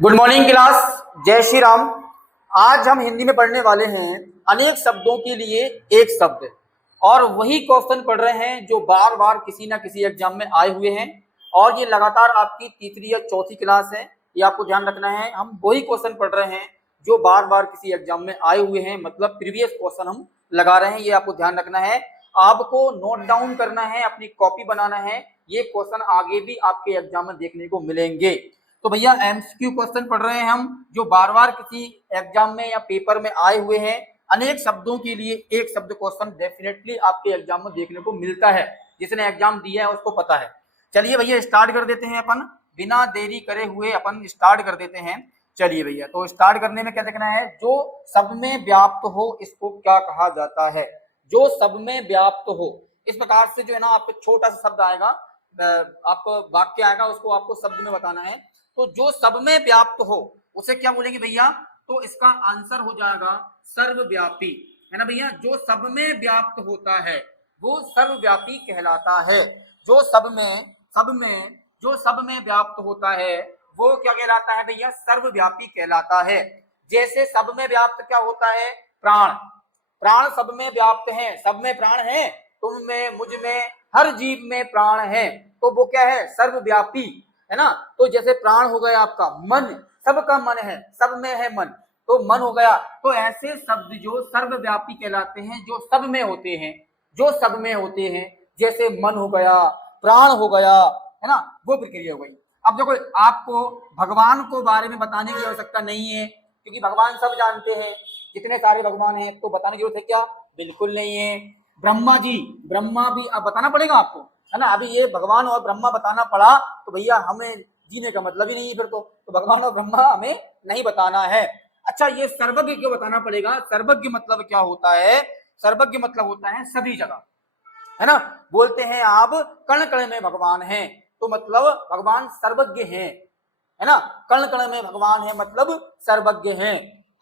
Good morning class, जय श्री राम। आज हम हिंदी में पढ़ने वाले हैं अनेक शब्दों के लिए एक शब्द, और वही क्वेश्चन पढ़ रहे हैं जो बार बार किसी ना किसी एग्जाम में आए हुए हैं। और ये लगातार आपकी तीसरी या चौथी क्लास है, ये आपको ध्यान रखना है। हम वही क्वेश्चन पढ़ रहे हैं जो बार बार किसी एग्जाम में आए हुए हैं, मतलब प्रीवियस क्वेश्चन हम लगा रहे हैं। ये आपको ध्यान रखना है, आपको नोट डाउन करना है, अपनी कॉपी बनाना है। ये क्वेश्चन आगे भी आपके एग्जाम में देखने को मिलेंगे। तो भैया एमसीक्यू क्वेश्चन पढ़ रहे हैं हम, जो बार बार किसी एग्जाम में या पेपर में आए हुए हैं। अनेक शब्दों के लिए एक शब्द क्वेश्चन डेफिनेटली आपके एग्जाम में देखने को मिलता है। जिसने एग्जाम दिया है उसको पता है। चलिए भैया स्टार्ट कर देते हैं अपन, बिना देरी करे हुए अपन स्टार्ट कर देते हैं। चलिए भैया, तो स्टार्ट करने में क्या देखना है, जो सब में व्याप्त हो इसको क्या कहा जाता है। जो सब में व्याप्त हो, इस प्रकार से जो है ना आपको छोटा सा शब्द आएगा, आपको वाक्य आएगा, उसको आपको शब्द में बताना है। तो जो सब में व्याप्त हो उसे क्या बोलेंगे भैया, तो इसका आंसर हो जाएगा सर्वव्यापी, है ना भैया। जो सब में व्याप्त होता है वो सर्वव्यापी कहलाता है। जो सब में व्याप्त होता है वो क्या कहलाता है भैया, सर्वव्यापी कहलाता है। जैसे सब में व्याप्त क्या होता है, प्राण। प्राण सब में व्याप्त है, सब में प्राण है, तुम में, मुझ में, हर जीव में प्राण है, तो वो क्या है, सर्वव्यापी, है ना। तो जैसे प्राण हो गया आपका, मन, सबका मन है, सब में है मन, तो मन हो गया। तो ऐसे शब्द जो सर्वव्यापी कहलाते हैं, जो सब में होते हैं, जो सब में होते हैं, जैसे मन हो गया, प्राण हो गया, है ना, वो प्रक्रिया हो गई। अब देखो, आपको भगवान को बारे में बताने की आवश्यकता नहीं है, क्योंकि भगवान सब जानते हैं, कितने सारे भगवान हैं, तो बताने की जरूरत है क्या, बिल्कुल नहीं है। ब्रह्मा जी, ब्रह्मा भी अब बताना पड़ेगा आपको, है ना। अभी ये भगवान और ब्रह्मा बताना पड़ा तो भैया हमें जीने का मतलब ही नहीं है फिर तो भगवान और ब्रह्मा हमें नहीं बताना है। अच्छा, ये सर्वज्ञ क्यों बताना पड़ेगा। सर्वज्ञ मतलब क्या होता है, सर्वज्ञ मतलब होता है सभी जगह, है ना। बोलते हैं आप कण कण में भगवान है, तो मतलब भगवान सर्वज्ञ है ना। कण कण में भगवान है मतलब सर्वज्ञ है,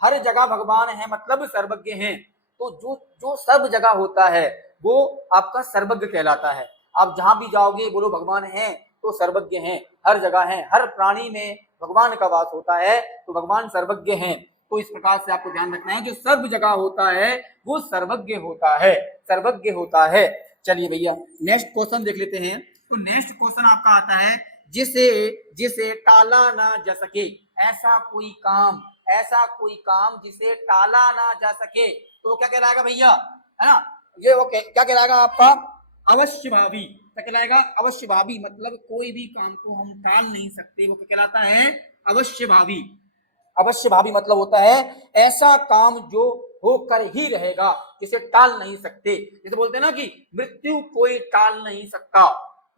हर जगह भगवान है मतलब सर्वज्ञ है। तो जो जो सब जगह होता है वो आपका सर्वज्ञ कहलाता है। आप जहां भी जाओगे बोलो भगवान है तो सर्वज्ञ है, हर जगह है, हर प्राणी में भगवान का वास होता है, तो भगवान सर्वज्ञ है। तो इस प्रकार से आपको ध्यान रखना है, जो सब जगह होता है वो सर्वज्ञ होता है, सर्वज्ञ होता है। चलिए भैया नेक्स्ट क्वेश्चन देख लेते हैं। तो नेक्स्ट क्वेश्चन आपका आता है, जिसे जिसे टाला ना जा सके। ऐसा कोई काम जिसे टाला ना जा सके, तो वो क्या कहलाएगा भैया, है ना। ये वो क्या कहलाएगा आपका, अवश्य भावी। क्या कहलाएगा, अवश्य भावी, मतलब कोई भी काम को हम टाल नहीं सकते, वो क्या कहलाता है, अवश्य भावी। अवश्य भावी मतलब होता है ऐसा काम जो होकर ही रहेगा, जिसे टाल नहीं सकते। जैसे बोलते हैं ना कि मृत्यु कोई टाल नहीं सकता,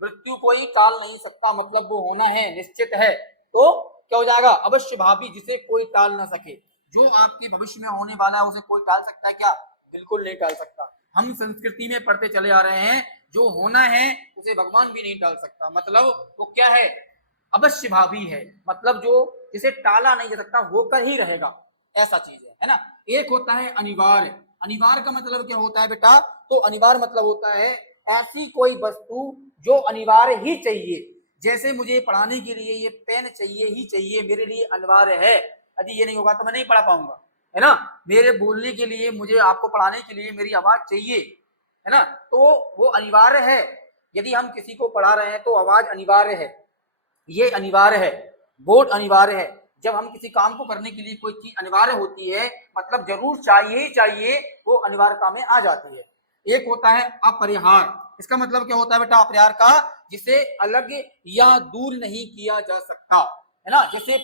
मृत्यु कोई टाल नहीं सकता, मतलब वो होना है, निश्चित है। तो क्या हो जाएगा, अवश्य भावी, जिसे कोई टाल ना सके। जो आपके भविष्य में होने वाला है उसे कोई टाल सकता है क्या, बिल्कुल नहीं टाल सकता। हम संस्कृति में पढ़ते चले आ रहे हैं, जो होना है उसे भगवान भी नहीं टाल सकता, मतलब वो क्या है, अवश्य भावी है, मतलब जो जिसे टाला नहीं जा सकता, होकर ही रहेगा, ऐसा चीज है ना। एक होता है अनिवार्य। अनिवार्य का मतलब क्या होता है बेटा, तो अनिवार्य मतलब होता है ऐसी कोई वस्तु जो अनिवार्य ही चाहिए। जैसे मुझे पढ़ाने के लिए ये पेन चाहिए ही चाहिए, मेरे लिए अनिवार्य है, यदि ये नहीं होगा तो मैं नहीं पढ़ा पाऊंगा, है ना। मेरे बोलने के लिए, मुझे आपको पढ़ाने के लिए मेरी आवाज चाहिए, है ना, तो वो अनिवार्य है। यदि हम किसी को पढ़ा रहे हैं तो आवाज अनिवार्य है, ये अनिवार्य है, बोर्ड अनिवार्य है। जब हम किसी काम को करने के लिए कोई चीज अनिवार्य होती है, मतलब जरूर चाहिए ही चाहिए, वो अनिवार्यता में आ जाती है। एक होता है अपरिहार। इसका मतलब क्या होता है बेटा, अपरिहार का, जिसे अलग या दूर नहीं किया जा सकता, है ना। जैसे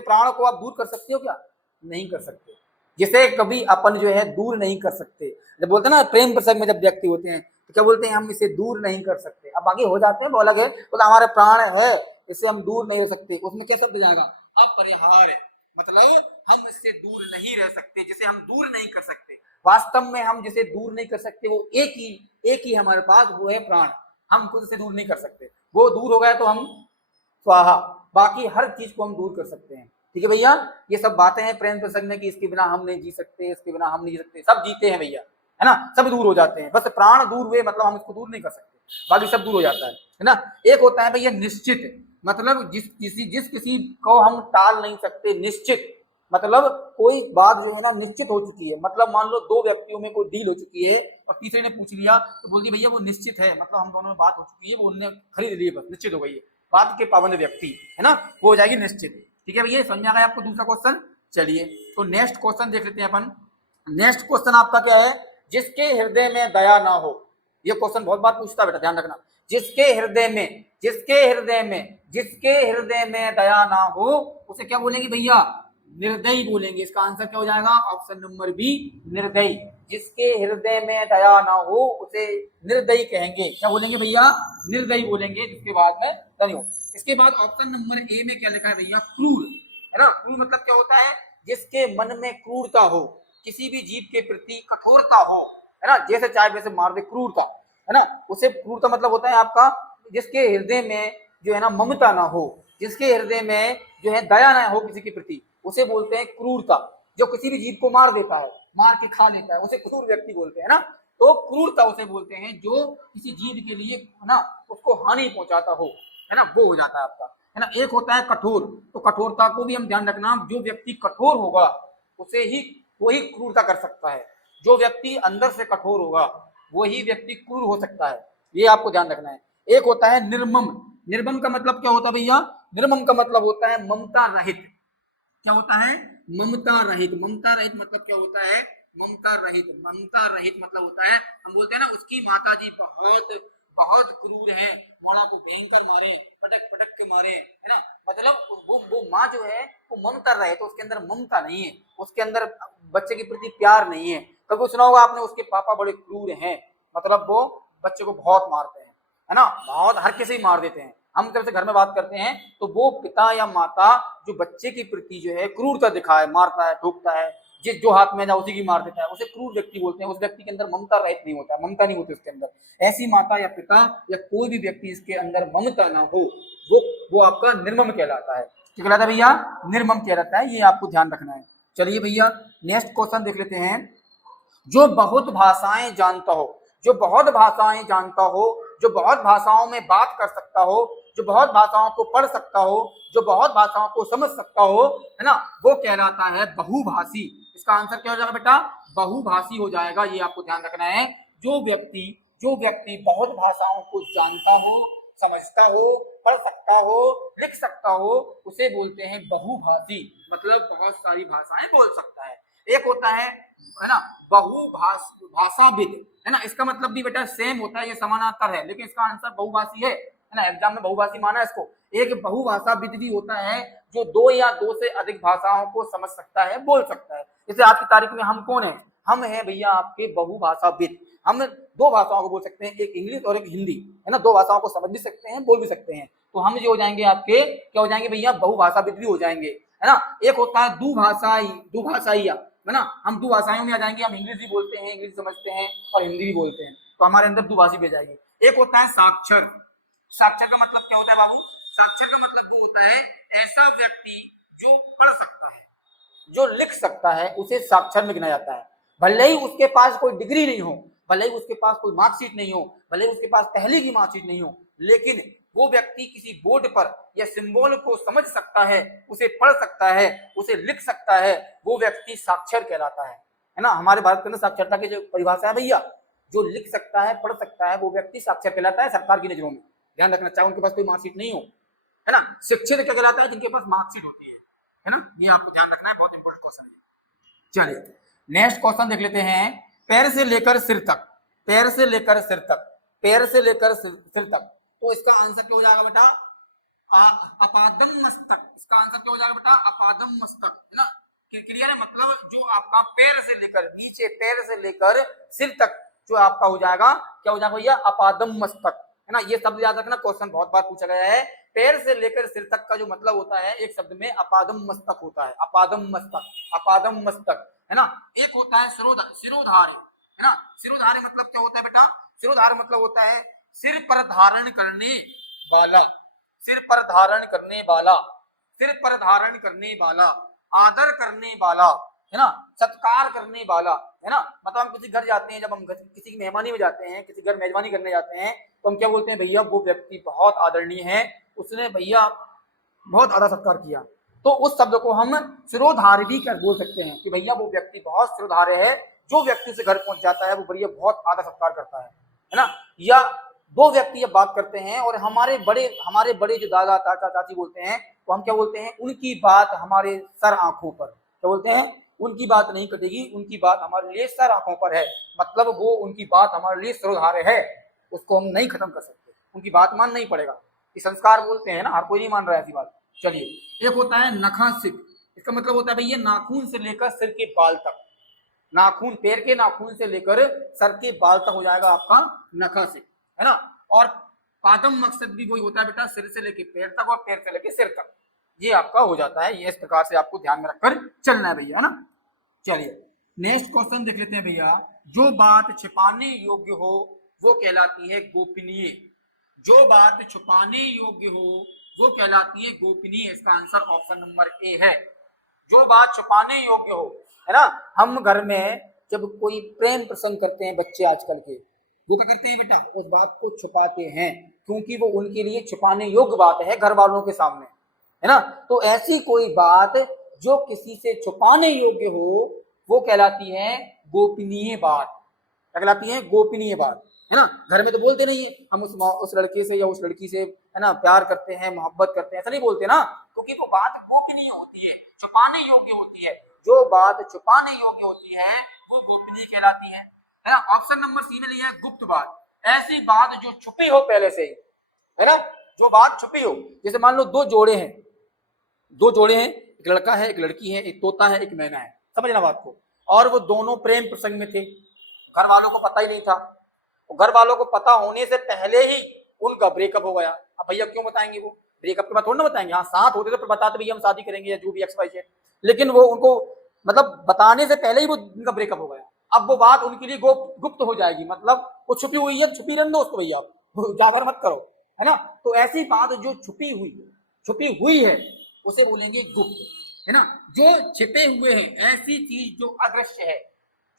प्राण को आप दूर कर सकते हो क्या, नहीं कर सकते। जिसे कभी अपन जो है दूर नहीं कर सकते। जब बोलते हैं ना प्रेम प्रसंग में जब व्यक्ति होते हैं तो क्या बोलते हैं, हम इसे दूर नहीं कर सकते। अब आगे हो जाते हैं, वो अलग है, तो हमारे प्राण है, इसे हम दूर नहीं रह सकते। उसमें क्या शब्द जाएगा, अपरिहार्य, मतलब हम इससे दूर नहीं रह सकते, जिसे हम दूर नहीं कर सकते। वास्तव में हम जिसे दूर नहीं कर सकते वो एक ही हमारे पास, वो है प्राण। हम खुद से दूर नहीं कर सकते, वो दूर हो गया तो हम स्वाहा, बाकी हर चीज को हम दूर कर सकते हैं। ठीक है भैया, ये सब बातें हैं प्रेम प्रसंग में कि इसके बिना हम नहीं जी सकते, इसके बिना हम नहीं जी सकते। सब जीते हैं भैया, है ना, सब दूर हो जाते हैं, बस प्राण दूर हुए मतलब हम इसको दूर नहीं कर सकते, बाकी सब दूर हो जाता है है ना। एक होता है भैया निश्चित, मतलब जिस किसी को हम टाल नहीं सकते, निश्चित मतलब कोई बात जो है ना निश्चित हो चुकी है, मतलब मान लो दो व्यक्तियों में कोई डील हो चुकी है और तीसरे ने पूछ लिया तो बोल दिया भैया वो निश्चित है, मतलब हम दोनों में बात हो चुकी है, वो उन्होंने खरीद ली, बस निश्चित हो गई है, बात के पाबंद व्यक्ति, है ना, वो हो जाएगी निश्चित। ठीक है भैया, समझ आ गया आपको दूसरा क्वेश्चन। चलिए तो नेक्स्ट क्वेश्चन देख लेते हैं अपन। नेक्स्ट क्वेश्चन आपका क्या है, जिसके हृदय में दया ना हो। ये क्वेश्चन बहुत बार पूछता है बेटा, ध्यान रखना। जिसके हृदय में, जिसके हृदय में, जिसके हृदय में दया ना हो उसे क्या बोलेंगे भैया, निर्दयी बोलेंगे। इसका आंसर क्या हो जाएगा, ऑप्शन नंबर बी, निर्दयी। जिसके हृदय में दया ना हो उसे निर्दयी कहेंगे, क्या बोलेंगे भैया, निर्दयी बोलेंगे, जिसके बाद में दया हो। इसके बाद ऑप्शन नंबर ए में क्या लिखा है भैया, क्रूर, है ना। क्रूर मतलब क्या होता है, जिसके मन में क्रूरता हो, किसी भी जीव के प्रति कठोरता हो, है ना, जैसे चाहे वैसे मार दे, क्रूरता, है ना, उसे क्रूरता मतलब होता है आपका जिसके हृदय में जो है ना ममता ना हो, जिसके हृदय में जो है दया ना हो किसी के प्रति, उसे बोलते हैं क्रूरता। जो किसी भी जीव को मार देता है, मार के खा लेता है, उसे क्रूर व्यक्ति बोलते हैं ना। तो क्रूरता उसे बोलते हैं जो किसी जीव के लिए है ना उसको हानि पहुंचाता हो, है ना, वो हो जाता है आपका, है ना। एक होता है कठोर, तो कठोरता को भी हम ध्यान रखना, जो व्यक्ति कठोर होगा उसे ही वही क्रूरता कर सकता है, जो व्यक्ति अंदर से कठोर होगा वही व्यक्ति क्रूर हो सकता है, ये आपको ध्यान रखना है। एक होता है निर्मम। निर्मम का मतलब क्या होता है भैया, निर्मम का मतलब होता है ममता रहित। क्या होता है, ममता रहित। ममता रहित मतलब क्या होता है, ममता रहित, ममता रहित मतलब होता है, हम बोलते हैं ना उसकी माता जी बहुत बहुत क्रूर है, मोड़ा को भयंकर मारे, पटक पटक के मारे, है ना, मतलब वो माँ जो है वो ममता रहे, तो उसके अंदर ममता नहीं है, उसके अंदर बच्चे के प्रति प्यार नहीं है। कभी सुना होगा आपने उसके पापा बड़े क्रूर हैं, मतलब वो बच्चे को बहुत मारते हैं, है ना, बहुत हर किसी मार देते हैं। हम जब से घर में बात करते हैं तो वो पिता या माता जो बच्चे के प्रति जो है क्रूरता दिखाए, मारता है, ठोकता है, जिस जो हाथ में जा उसी की मार देता है, उसे क्रूर व्यक्ति बोलते हैं। उस व्यक्ति के अंदर ममता रहित नहीं होता, ममता नहीं होती उसके अंदर। ऐसी माता या पिता या कोई भी व्यक्ति इसके अंदर ममता ना हो, वो आपका निर्मम कहलाता है। क्या कहलाता है भैया, निर्मम कहलाता है, ये आपको ध्यान रखना है। चलिए भैया नेक्स्ट क्वेश्चन देख लेते हैं। जो बहुत भाषाएं जानता हो, जो बहुत भाषाएं जानता हो, जो बहुत भाषाओं में बात कर सकता हो, जो बहुत भाषाओं को पढ़ सकता हो, जो बहुत भाषाओं को समझ सकता हो, है ना, वो कहलाता है बहुभाषी। इसका आंसर क्या हो जाएगा बेटा, बहुभाषी हो जाएगा, ये आपको ध्यान रखना है। जो व्यक्ति बहुत भाषाओं को जानता हो, समझता हो, पढ़ सकता हो, लिख सकता हो, उसे बोलते हैं बहुभाषी, मतलब बहुत सारी भाषाएं बोल सकता है। एक होता है ना भाषाविद, है ना, इसका मतलब भी बेटा सेम होता है, ये समानांतर है, लेकिन इसका आंसर बहुभाषी है ना, एग्जाम में बहुभाषी माना है इसको। एक बहुभाषाविद भी होता है जो दो या दो से अधिक भाषाओं को समझ सकता है, बोल सकता है। जैसे आज की तारीख में हम कौन है, हम है भैया आपके बहुभाषाविद। हम दो भाषाओं को बोल सकते हैं, एक इंग्लिश और एक हिंदी, है ना, दो भाषाओं को समझ भी सकते हैं, बोल भी सकते हैं। तो हम जो हो जाएंगे आपके क्या हो जाएंगे भैया, बहुभाषाविद भी हो जाएंगे, है ना। एक होता है दुभाषाई, है ना, हम दो भाषाओं में आ जाएंगे, हम इंग्लिश भी बोलते हैं, इंग्लिश समझते हैं और हिंदी भी बोलते हैं, तो हमारे अंदर दुभाषी भी आ जाएगी। एक होता है साक्षर। साक्षर का मतलब क्या होता है बाबू, साक्षर का मतलब वो होता है ऐसा व्यक्ति जो पढ़ सकता है, जो लिख सकता है, उसे साक्षर में गिना जाता है। भले ही उसके पास कोई डिग्री नहीं हो, भले ही उसके पास कोई मार्कशीट नहीं हो, भले ही उसके पास पहले की मार्कशीट नहीं हो, लेकिन वो व्यक्ति किसी बोर्ड पर या सिंबल को समझ सकता है, उसे पढ़ सकता है, उसे लिख सकता है, वो व्यक्ति साक्षर कहलाता है ना। हमारे भारत के अंदर साक्षरता की जो परिभाषा है भैया, जो लिख सकता है, पढ़ सकता है, वो व्यक्ति साक्षर कहलाता है सरकार की नजरों में। ध्यान रखना, चाहे उनके पास कोई मार्कशीट नहीं हो, है ना। शिक्षित क्या कहलाता है, जिनके पास मार्कशीट होती है ना, ये आपको ध्यान रखना है, बहुत इंपॉर्टेंट क्वेश्चन है। चलिए नेक्स्ट क्वेश्चन देख लेते हैं। पैर से लेकर सिर तक, पैर से लेकर सिर तक, पैर से लेकर सिर तक, तो इसका आंसर क्या हो जाएगा बेटा, अपादम मस्तक। इसका आंसर क्या हो जाएगा बेटा, अपादम मस्तक, है ना। क्लियर है, मतलब जो आपका पैर से लेकर नीचे, पैर से लेकर सिर तक जो आपका हो जाएगा, क्या हो जाएगा भैया, अपादम मस्तक, है ना। ये शब्द याद रखना, क्वेश्चन बहुत बार पूछा गया है। पैर से लेकर सिर तक का जो मतलब होता है एक शब्द में अपादम मस्तक होता है, अपादम मस्तक, अपादम मस्तक, है ना। एक होता है सिरोधार्य, है ना। सिरोधार्य मतलब क्या होता है बेटा, सिरोधार्य मतलब होता है सिर पर धारण करने वाला, सिर पर धारण करने वाला, सिर पर धारण करने वाला, आदर करने वाला, है ना, सत्कार करने वाला, है ना। मतलब हम किसी घर जाते हैं, जब हम किसी की मेहमानी में जाते हैं, किसी घर मेजबानी करने जाते हैं, तो हम क्या बोलते हैं, भैया वो व्यक्ति बहुत आदरणीय है, उसने भैया बहुत आदर सत्कार किया। तो उस शब्द को हम सिरोधार्य भी कर बोल सकते हैं कि भैया वो व्यक्ति बहुत सिरोधार्य है, जो व्यक्ति से घर पहुंच जाता है वो भैया बहुत आदर सत्कार करता है ना। या दो व्यक्ति अब बात करते हैं और हमारे बड़े जो दादा चाचा चाची बोलते हैं, तो हम क्या बोलते हैं, उनकी बात हमारे सर आंखों पर, क्या बोलते हैं, उनकी बात नहीं कटेगी, उनकी बात हमारे लिए सर आंखों पर है, मतलब वो उनकी बात हमारे लिए सिरोधार्य है, उसको हम नहीं खत्म कर सकते, उनकी बात मानना ही पड़ेगा। ये संस्कार बोलते हैं ना, हर कोई नहीं मान रहा है ऐसी बात। चलिए, एक होता है नखासिक, इसका मतलब होता है भैया नाखून से लेकर सिर के बाल तक, नाखून, पैर के नाखून से लेकर सर के बाल तक हो जाएगा आपका नखासिक, है ना। और पादम मकसद भी वही होता है बेटा, सिर से लेके पैर तक और पैर से लेके सिर तक, ये आपका हो जाता है। ये इस प्रकार से आपको ध्यान में रखकर चलना है भैया, है ना। चलिए नेक्स्ट क्वेश्चन देख लेते हैं भैया। जो बात छिपाने योग्य हो वो कहलाती है गोपनीय, जो बात छुपाने योग्य हो वो कहलाती है गोपनीय। इसका आंसर ऑप्शन नंबर ए है, जो बात छुपाने योग्य हो, है ना। हम घर में जब कोई प्रेम प्रसंग करते हैं, बच्चे आजकल के वो क्या करते हैं बेटा, उस बात को छुपाते हैं, क्योंकि वो उनके लिए छुपाने योग्य बात है घर वालों के सामने, है ना। तो ऐसी कोई बात जो किसी से छुपाने योग्य हो वो कहलाती है गोपनीय बात, क्या कहलाती है, गोपनीय बात, है ना। घर में तो बोलते नहीं है हम उस लड़के से या उस लड़की से, है ना, प्यार करते हैं, मोहब्बत करते हैं, ऐसा नहीं बोलते ना, क्योंकि वो बात गोपनीय होती है, छुपाने योग्य होती है। जो बात छुपाने योग्य होती है वो गोपनीय कहलाती है ना। ऑप्शन नंबर सी में लिया है गुप्त बात, ऐसी बात जो छुपी हो पहले से ही, है ना, जो बात छुपी हो। जैसे मान लो दो जोड़े हैं, एक लड़का है, एक लड़की है, एक तोता है, एक मैना है, समझना बात को, और वो दोनों प्रेम प्रसंग में थे, घर वालों को पता ही नहीं था, घर वालों को पता होने से पहले ही उनका ब्रेकअप हो गया। अब भैया क्यों बताएंगे, वो ब्रेकअप के बाद थोड़ा ना बताएंगे, हाँ साथ होते तो बताते भैया हम शादी करेंगे या जो भी एक्स वाई जेड, लेकिन वो उनको मतलब बताने से पहले ही वो उनका ब्रेकअप हो गया। अब वो बात उनके लिए गुप्त हो जाएगी, मतलब वो छुपी हुई है, छुपी रहने दो उसको भैया, जागर मत करो, है ना। तो ऐसी बात जो छुपी हुई है उसे बोलेंगे गुप्त, है ना। जो छिपे हुए हैं, ऐसी चीज जो अदृश्य है,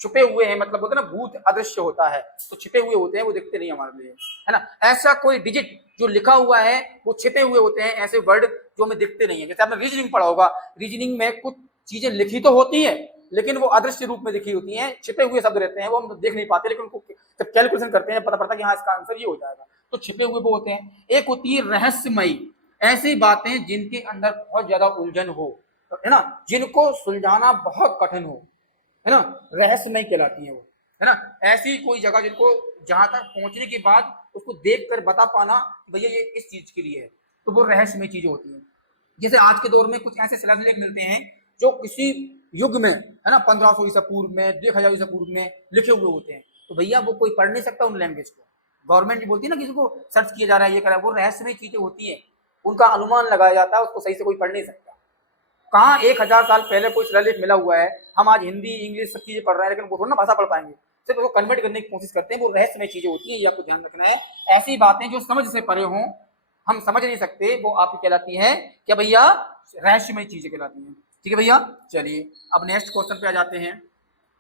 छुपे हुए हैं मतलब होता है ना, भूत अदृश्य होता है, तो छिपे हुए होते हैं, वो दिखते नहीं हमारे लिए, है ना। ऐसा कोई डिजिट जो लिखा हुआ है वो छिपे हुए होते हैं, ऐसे वर्ड जो हमें दिखते नहीं है। जैसे आपने रीजनिंग पढ़ा होगा, रीजनिंग में कुछ चीजें लिखी तो होती है लेकिन वो अदृश्य रूप में लिखी होती हैं, छिपे हुए शब्द रहते हैं, वो हम देख नहीं पाते, लेकिन उनको जब कैलकुलेशन करते हैं पता पड़ता है कि हाँ इसका आंसर ये हो जाएगा। तो छिपे हुए वो होते हैं। एक होती है रहस्यमयी, ऐसी बातें जिनके अंदर बहुत ज्यादा उलझन हो, है ना, जिनको सुलझाना बहुत कठिन हो, है ना, रहस्यमय कहलाती है वो, है ना। ऐसी कोई जगह जिनको जहां तक पहुंचने के बाद उसको देख कर बता पाना भैया ये इस चीज के लिए है, तो वो रहस्यमय चीजें होती है। जैसे आज के दौर में कुछ ऐसे शिलालेख मिलते हैं जो किसी युग में, है ना, 1500 ईसा पूर्व में, 1000 ईसा पूर्व में लिखे हुए होते हैं, तो भैया वो कोई पढ़ नहीं सकता उन लैंग्वेज को। गवर्नमेंट बोलती है ना किसी को सर्च किया जा रहा है, ये कर रहा है, वो रहस्यमय चीजें होती है, उनका अनुमान लगाया जाता है, उसको सही से कोई पढ़ नहीं सकता। कहाँ 1000 साल पहले कोई शिलालेख मिला हुआ है, हम आज हिंदी इंग्लिश सब चीजें पढ़ रहे हैं, लेकिन वो थोड़ा ना भाषा पढ़ पाएंगे, सिर्फ उसको कन्वर्ट करने की कोशिश करते हैं, वो रहस्यमय चीजें होती है, ये आपको ध्यान रखना है। ऐसी बातें जो समझ से परे हों, हम समझ नहीं सकते, वो आपकी कहलाती है क्या भैया, रहस्यमय चीजें कहलाती हैं। ठीक है भैया, चलिए अब नेक्स्ट क्वेश्चन पे आ जाते हैं।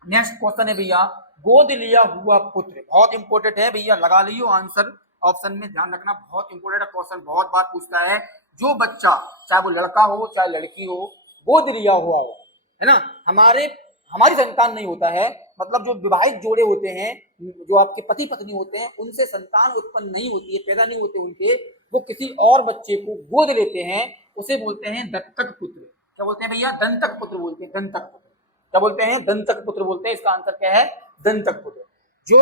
नेक्स्ट क्वेश्चन है भैया, गोद लिया हुआ पुत्र, बहुत इंपॉर्टेंट है भैया, लगा लियो आंसर ऑप्शन में, ध्यान रखना, बहुत इंपॉर्टेंट क्वेश्चन, बहुत बार पूछता है। जो बच्चा, चाहे वो लड़का हो चाहे लड़की हो, गोद लिया हुआ हो, है ना, हमारी संतान नहीं होता है, मतलब जो विवाहित जोड़े होते हैं, जो आपके पति पत्नी होते हैं, उनसे संतान उत्पन्न नहीं होती है, पैदा नहीं होते उनके, वो किसी और बच्चे को गोद लेते हैं, उसे बोलते हैं दत्तक पुत्र। क्या बोलते हैं भैया, दंतक पुत्र बोलते हैं, दंतक पुत्र, क्या बोलते हैं, दंतक पुत्र बोलते हैं। इसका आंसर क्या है, दंतक पुत्र। जो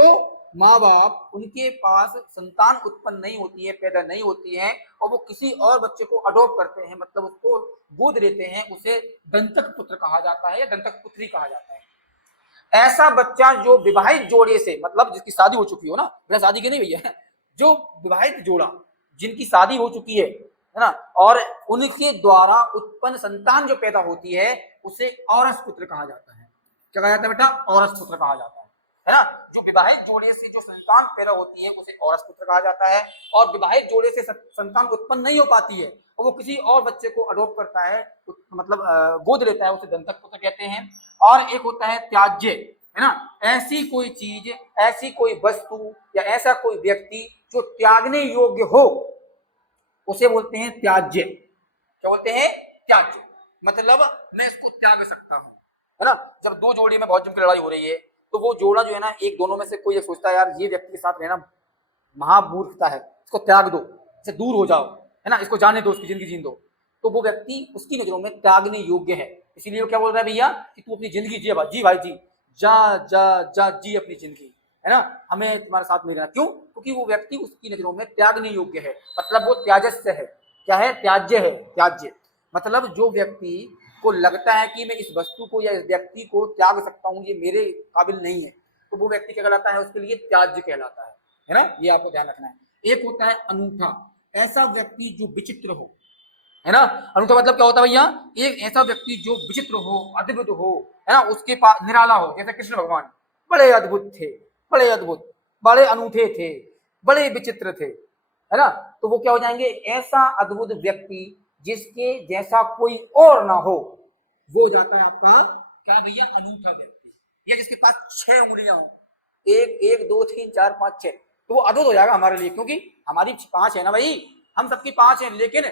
माँ बाप उनके पास संतान उत्पन्न नहीं होती है, पैदा नहीं होती है, और वो किसी और बच्चे को अडॉप्ट करते हैं, मतलब उसको गोद लेते हैं, उसे दंतक पुत्र कहा जाता है या दंतक पुत्री कहा जाता है। ऐसा बच्चा जो विवाहित जोड़े से, मतलब जिसकी शादी हो चुकी हो ना, बिना शादी के नहीं भैया, जो विवाहित जोड़ा जिनकी शादी हो चुकी है ना, और उनके द्वारा उत्पन्न संतान जो पैदा होती है उसे औरस पुत्र कहा जाता है। क्या कहा जाता है बेटा, औरस पुत्र कहा जाता है ना। जो विवाहित जोड़े से जो संतान पैदा होती है उसे औरस पुत्र कहा जाता है, और विवाहित जोड़े से संतान उत्पन्न नहीं हो पाती है और वो किसी और बच्चे को अडॉप्ट करता है, मतलब गोद लेता है, उसे दंतक पुत्र कहते हैं। और एक होता है त्याज्य, है ना, ऐसी कोई चीज, ऐसी कोई वस्तु या ऐसा कोई व्यक्ति जो त्यागने योग्य हो उसे बोलते हैं त्याज्य। क्या बोलते हैं? त्याज्य। मतलब मैं इसको त्याग सकता हूं, है ना। जब दो जोड़ी में बहुत जम की लड़ाई हो रही है तो वो जोड़ा जो है ना, एक दोनों में से कोई एक सोचता है यार ये व्यक्ति के साथ रहना महामूर्खता है, इसको त्याग दो, इससे दूर हो जाओ, है ना, इसको जाने दो, उसकी जिंदगी जीने दो। तो वो व्यक्ति उसकी नजरों में त्यागने योग्य है। इसीलिए वो क्या बोल रहा है भैया कि तू अपनी जिंदगी जी भाई जी, जा जा जा जी अपनी जिंदगी, है ना, हमें तुम्हारे साथ में रहना। क्यों? क्योंकि वो व्यक्ति उसकी नजरों में त्यागने योग्य है, मतलब वो त्याजस्य है। क्या है? त्याज्य है। त्याज्य मतलब जो व्यक्ति को लगता है कि मैं इस वस्तु को या इस व्यक्ति को त्याग सकता हूं, ये मेरे काबिल नहीं है, तो वो व्यक्ति क्या कहलाता है? उसके लिए त्याज्य कहलाता है ना। ये आपको ध्यान रखना है। एक होता है अनूठा, ऐसा व्यक्ति जो विचित्र हो, है ना। अनूठा मतलब क्या होता है भैया? एक ऐसा व्यक्ति जो विचित्र हो, अद्भुत हो, है ना, उसके पास निराला हो। जैसे कृष्ण भगवान बड़े अद्भुत थे, बड़े अद्भुत, बड़े अनूठे थे, बड़े विचित्र थे, है ना। तो वो क्या हो जाएंगे? ऐसा अद्भुत व्यक्ति जिसके जैसा कोई और ना हो, वो जाता है आपका क्या है भैया? अनूठा व्यक्ति। या जिसके पास 6 उंगलियां हो, 1 2 3 4 5 6, तो वो अद्भुत हो जाएगा हमारे लिए, क्योंकि हमारी 5 है ना भाई, हम सबकी 5 है, लेकिन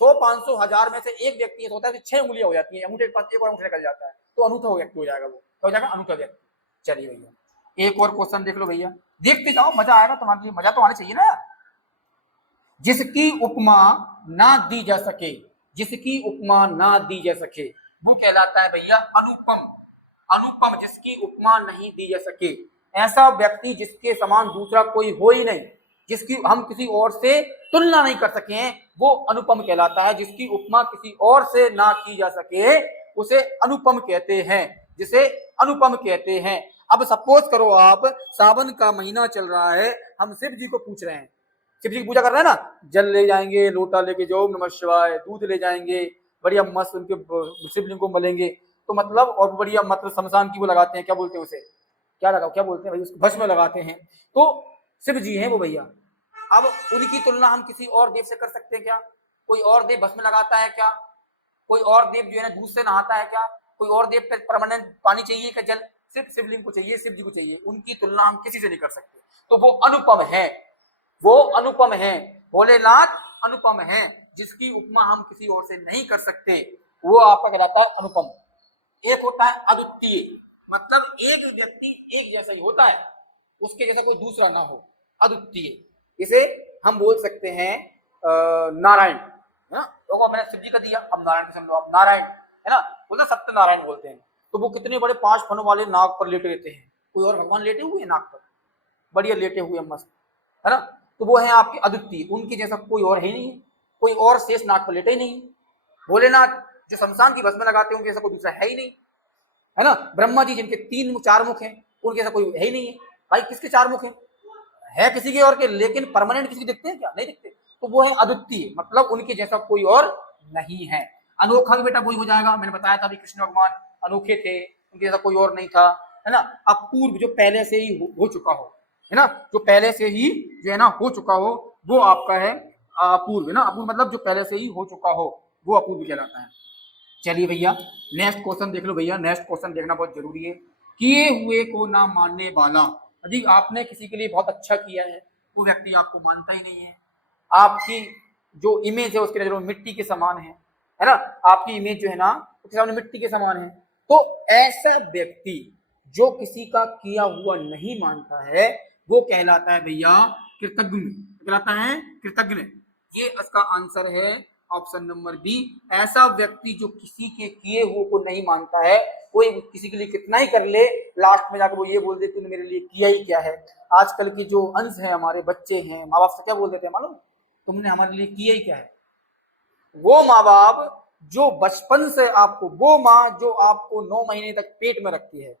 100 500 1000 में से एक व्यक्ति ऐसा होता है कि 6 उंगलियां हो जाती है, अंगूठे के पास एक और अंगूठा निकल जाता है, तो अनूठा व्यक्ति हो जाएगा वो। क्या हो जाएगा? अनूठा व्यक्ति। चलिए भैया एक और क्वेश्चन देख लो भैया, देखते जाओ, मजा आएगा तुम्हारे लिए, मजा तो आना चाहिए ना। जिसकी उपमा ना दी जा सके, जिसकी उपमा ना दी जा सके, वो कहलाता है भैया अनुपम। अनुपम, जिसकी उपमा नहीं दी जा सके, ऐसा व्यक्ति जिसके समान दूसरा कोई हो ही नहीं, जिसकी हम किसी और से तुलना नहीं कर सके, वो अनुपम कहलाता है। जिसकी उपमा किसी और से ना की जा सके उसे अनुपम कहते हैं, जिसे अनुपम कहते हैं। अब सपोज करो आप, सावन का महीना चल रहा है, हम शिव जी को पूछ रहे हैं, शिव जी की पूजा कर रहे हैं ना, जल ले जाएंगे, लोटा लेके जाओ, नमः शिवाय, दूध ले जाएंगे, बढ़िया मस्त उनके शिवलिंग को मलेंगे, तो मतलब और बढ़िया मतलब शमशान की वो लगाते हैं, क्या बोलते हैं उसे, क्या लगाओ, क्या बोलते हैं भाई, उसको भस्म लगाते हैं, तो शिव जी हैं वो भैया। अब उनकी तुलना हम किसी और देव से कर सकते हैं क्या? कोई और देव भस्म लगाता है क्या? कोई और देव जो है ना दूध से नहाता है क्या? कोई और देव पे परमानेंट पानी चाहिए क्या? जल सिर्फ शिवलिंग को चाहिए, शिव जी को चाहिए। उनकी तुलना हम किसी से नहीं कर सकते, तो वो अनुपम है, वो अनुपम है। भोलेनाथ अनुपम है, जिसकी उपमा हम किसी और से नहीं कर सकते, वो आपका कहलाता है अनुपम। एक होता है अद्वितीय, मतलब एक व्यक्ति एक जैसा ही होता है, उसके जैसा कोई दूसरा ना हो, अद्वितीय। इसे हम बोल सकते हैं नारायण, है ना। तो मैंने शिव जी का दिया, अब नारायण समझ लो, अब नारायण, है ना, बोलते सत्यनारायण बोलते हैं। तो वो कितने बड़े 5 फनों वाले नाग पर लेटे रहते हैं, कोई और भगवान लेटे हुए हैं नाग पर, बढ़िया लेटे हुए मस्त, है ना। तो वो है आपके अद्वितीय, उनके जैसा कोई और है नहीं, कोई और शेष नाग पर लेटे ही नहीं। भोलेनाथ जो शमशान की भस्म लगाते हैं, उनके जैसा कोई दूसरा है ही नहीं, है ना। ब्रह्मा जी जिनके 4 मुख हैं, उनके जैसा कोई है ही नहीं है। भाई किसके 4 मुख हैं? है किसी के और के, लेकिन परमानेंट किसी के दिखते हैं क्या? नहीं दिखते। तो वो है अद्वितीय, मतलब उनके जैसा कोई और नहीं है। अनोखा भी बेटा वही हो जाएगा, मैंने बताया था अभी, कृष्ण भगवान अनोखे थे, उनके जैसा कोई और नहीं था, है ना। अपूर्व, जो पहले से ही हो चुका हो, है ना, जो पहले से ही जो है ना हो चुका हो, वो आपका है अपूर्व, है ना। अपूर्व मतलब जो पहले से ही हो चुका हो, वो अपूर्व कहलाता है। चलिए भैया नेक्स्ट क्वेश्चन देख लो भैया, नेक्स्ट क्वेश्चन देखना बहुत जरूरी है। किए हुए को ना मानने वाला, यदि आपने किसी के लिए बहुत अच्छा किया है, वो व्यक्ति आपको मानता ही नहीं है, आपकी जो इमेज है उसके नजरों में मिट्टी के समान है ना, आपकी इमेज जो है ना उसके सामने मिट्टी के समान है, तो ऐसा व्यक्ति जो किसी का किया हुआ नहीं मानता है, वो कहलाता है भैया कृतज्ञ, कहलाता है कृतज्ञ। ये इसका आंसर है ऑप्शन नंबर बी। ऐसा व्यक्ति जो किसी के किए हुए को नहीं मानता है, कोई किसी के लिए कितना ही कर ले, लास्ट में जाकर वो ये बोल देते मेरे लिए किया ही क्या है। आजकल की जो अंश है, हमारे बच्चे हैं, माँ बाप से क्या बोल देते हैं मालूम, तुमने हमारे लिए किया ही क्या है। वो माँ बाप जो बचपन से आपको, वो माँ जो आपको 9 महीने तक पेट में रखती है,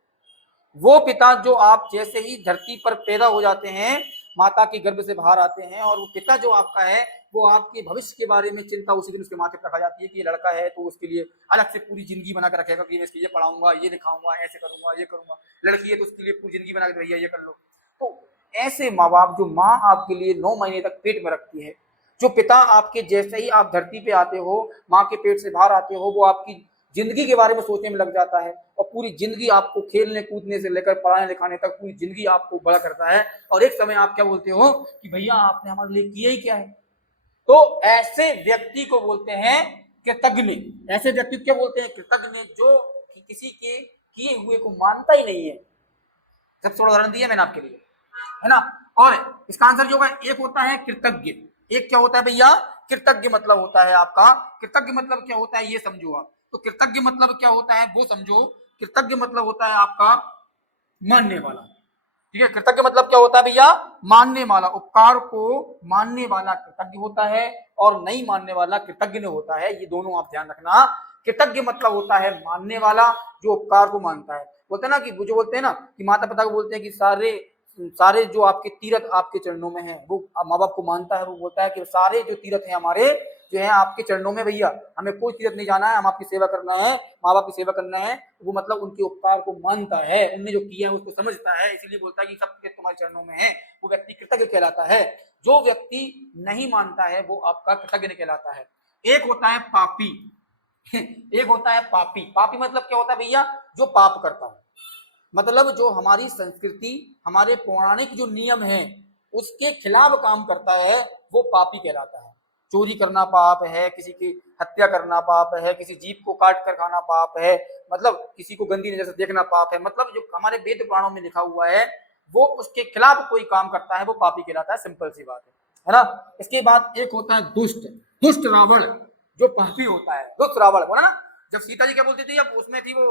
वो पिता जो आप जैसे ही धरती पर पैदा हो जाते हैं, माता के गर्भ से बाहर आते हैं, और वो पिता जो आपका है, वो आपके भविष्य के बारे में चिंता उसी दिन उसके माथे पर रखा जाती है कि ये लड़का है तो उसके लिए अलग से पूरी जिंदगी बना कर रखेगा कि मैं इसके ये पढ़ाऊंगा, ये दिखाऊंगा, ऐसे करूंगा, ये करूंगा। लड़की है तो उसके लिए पूरी जिंदगी बना कर भैया ये कर लो। तो ऐसे माँ बाप, जो माँ आपके लिए 9 महीने तक पेट में रखती है, जो पिता आपके जैसे ही आप धरती पे आते हो, माँ के पेट से बाहर आते हो, वो आपकी जिंदगी के बारे में सोचने में लग जाता है और पूरी जिंदगी आपको खेलने कूदने से लेकर पढ़ाने लिखाने तक पूरी जिंदगी आपको बड़ा करता है और एक समय आप क्या बोलते हो कि भैया आपने हमारे लिए किया ही क्या है। तो ऐसे व्यक्ति को बोलते हैं कृतज्ञ। ऐसे व्यक्ति को क्या बोलते हैं? कृतज्ञ, जो किसी के किए हुए को मानता ही नहीं है। सबसे बड़ा उदाहरण दिया मैंने आपके लिए, है ना। और इसका आंसर जो होगा एक होता है कृतज्ञ। एक क्या होता है भैया? कृतज्ञ मतलब होता है आपका, कृतज्ञ मतलब क्या होता है ये समझो आप। तो कृतज्ञ मतलब क्या होता है वो समझो। कृतज्ञ मतलब होता है आपका मानने वाला। ठीक है, कृतज्ञ मतलब क्या होता है भैया? मानने वाला। उपकार को मानने वाला कृतज्ञ होता है और नहीं मानने वाला कृतज्ञ होता है। ये दोनों आप ध्यान रखना। कृतज्ञ मतलब होता है मानने वाला, जो उपकार को मानता है। बोलते हैं ना कि जो बोलते हैं ना कि माता पिता को बोलते हैं कि सारे सारे जो आपके तीर्थ आपके चरणों में हैं, वो माँ बाप को मानता है। वो बोलता है कि सारे जो तीर्थ हैं हमारे जो है आपके चरणों में भैया, हमें कोई तीर्थ नहीं जाना है, हम आपकी सेवा करना है, माँ बाप की सेवा करना है। वो मतलब उनके उपकार को मानता है, उनने जो किया है उसको समझता है, इसीलिए बोलता है कि सब तीर्थ तुम्हारे चरणों में है। वो व्यक्ति कृतज्ञ कहलाता है। जो व्यक्ति नहीं मानता है वो आपका कृतज्ञ कहलाता है। एक होता है पापी एक होता है पापी। पापी मतलब क्या होता है भैया? जो पाप करता है, मतलब जो हमारी संस्कृति हमारे पौराणिक जो नियम है उसके खिलाफ काम करता है, वो पापी कहलाता है। चोरी करना पाप है, किसी की हत्या करना पाप है, किसी जीव को काट कर खाना पाप है, मतलब किसी को गंदी नजर से देखना पाप है। मतलब जो हमारे वेद पुराणों में लिखा हुआ है वो उसके खिलाफ कोई काम करता है वो पापी कहलाता है। सिंपल सी बात है ना। इसके बाद एक होता है दुष्ट। दुष्ट रावण जो पापी होता है, दुष्ट रावण बोला ना। जब सीता जी क्या बोलती थी, अब उसमें थी वो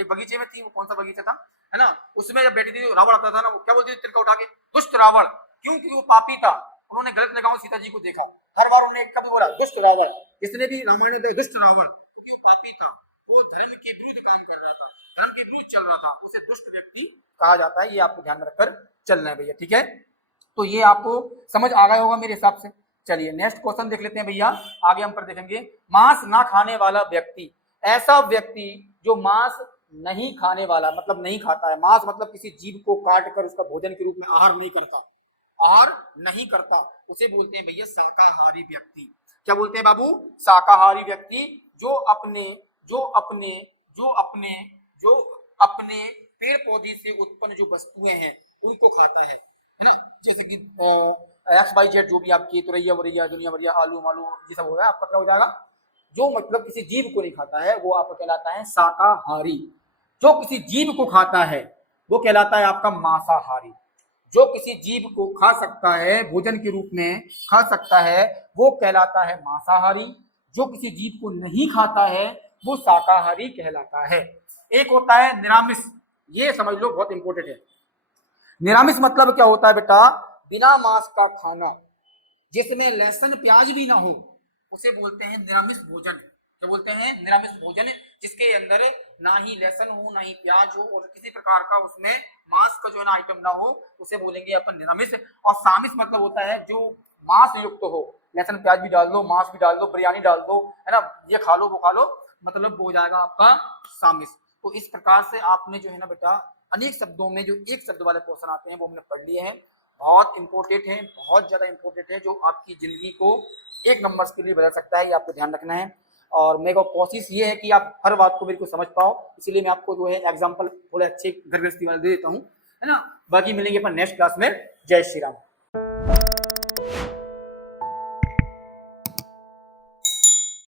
एक बगीचे में थी, वो कौन सा बगीचा था, है ना, उसमें जब बैठी थी रावण आता था ना, वो क्या बोलती थी तिनका उठा के? दुष्ट रावण। क्यों? क्योंकि वो पापी था। उन्होंने गलत निगाहों सीता जी को देखा। हर बार उन्होंने कभी बोला दुष्ट रावण। जिसने भी रामायण में दुष्ट रावण, क्योंकि वो पापी था, वो धर्म के विरुद्ध काम कर रहा था, धर्म के विरुद्ध चल रहा था, उसे दुष्ट व्यक्ति कहा जाता है। ये आपको ध्यान में रखकर चलना है भैया, ठीक है। तो ये आपको समझ आ गया होगा मेरे हिसाब से। चलिए नेक्स्ट क्वेश्चन देख लेते हैं भैया। आगे हम पर देखेंगे मांस ना खाने वाला व्यक्ति। ऐसा व्यक्ति जो मांस नहीं खाने वाला, मतलब नहीं खाता है मांस, मतलब किसी जीव को काट कर उसका भोजन के रूप में आहार नहीं करता, और नहीं करता, उसे बोलते हैं भैया शाकाहारी व्यक्ति। क्या बोलते हैं बाबू? शाकाहारी व्यक्ति। जो अपने जो अपने जो अपने जो अपने पेड़ पौधे से उत्पन्न जो वस्तुएं हैं उनको खाता है ना। जैसे कि एक्स वाई जेड जो भी आपकी तुरैया वरैया दुनिया वरिया आलू मालू ये सब हो गया, आपका क्या हो जाएगा? जो मतलब किसी जीव को नहीं खाता है वो आपका कहलाता है शाकाहारी। जो किसी जीव को खाता है वो कहलाता है आपका मांसाहारी। जो किसी जीव को खा सकता है, भोजन के रूप में खा सकता है, वो कहलाता है मांसाहारी। जो किसी जीव को नहीं खाता है वो शाकाहारी कहलाता है। एक होता है निरामिष। ये समझ लो, बहुत इंपॉर्टेंट है। निरामिष मतलब क्या होता है बेटा? बिना मांस का खाना, जिसमें लहसुन प्याज भी ना हो, उसे बोलते हैं निरामिष भोजन। क्या बोलते हैं? निरामिष भोजन। जिसके अंदर ना ही लहसुन हो ना ही प्याज हो और किसी प्रकार का उसमें मांस का जो है ना आइटम ना हो, उसे बोलेंगे अपन निरामिष। और सामिष मतलब होता है जो मांस युक्त हो, लहसुन प्याज भी डाल दो, मांस भी डाल दो, बिरयानी डाल दो, है ना, ये खा लो वो खा लो, मतलब वो हो जाएगा आपका सामिष। तो इस प्रकार से आपने जो है ना बेटा अनेक शब्दों में जो एक शब्द वाले क्वेश्चन आते हैं वो हमने पढ़ लिए हैं। बहुत इंपॉर्टेंट है, बहुत ज्यादा इंपॉर्टेंट है, जो आपकी जिंदगी को एक नंबर्स के लिए बदल सकता है। ये आपको ध्यान रखना है। और मेरे को कोशिश ये है कि आप हर बात को मेरे को समझ पाओ, इसीलिए मैं आपको जो है एग्जाम्पल थोड़े अच्छे घर गृहस्थी वाले दे देता हूँ, है ना। बाकी मिलेंगे अपन नेक्स्ट क्लास में। जय श्री राम।